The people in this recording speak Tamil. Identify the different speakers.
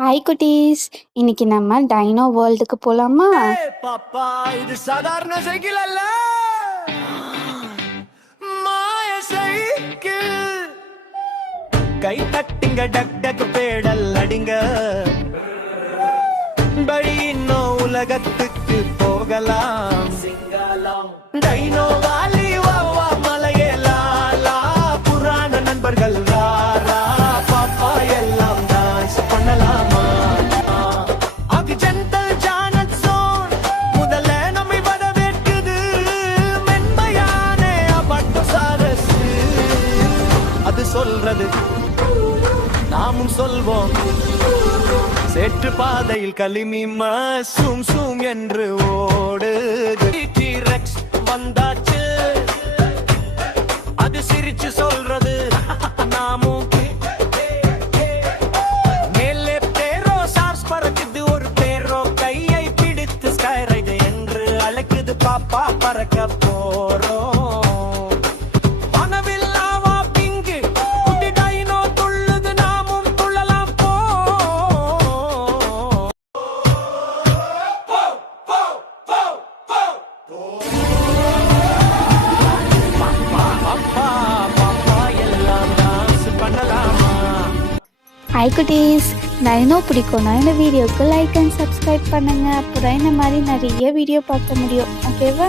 Speaker 1: ஹாய் குட்டீஸ். இன்னைக்கு நம்ம டைனோ வேர்ல்டுக்கு போலாமா?
Speaker 2: பாப்பா இது சாதாரண சைக்கிள் அல்ல. மாய சைக்கிள். கை தட்டுங்க டக் டக் பேடல் அடிங்க. வழி இன்னும் உலகத்துக்கு போகலாம். டைனோ சொல்றது. நாமும் சொல்வோம். சேற்று பாதையில் களிமி சூம் சூம் என்று ஓடுது T-Rex வந்தாச்சு. அது சிரிச்சு சொல்றது. நாமும் மேலே பேரோ சார்ஸ் பறக்குது. ஒரு பேரோ கையை பிடித்து ஸ்கை ரைடு என்று அழைக்குது. பாப்பா பறக்க
Speaker 1: ஹாய் குட்டீஸ் டைனோ பிடிக்கும்னா இந்த வீடியோக்கு லைக் அண்ட் சப்ஸ்கிரைப் பண்ணுங்க. அப்போ இந்த மாதிரி நிறைய வீடியோ பார்க்க முடியும். ஓகேவா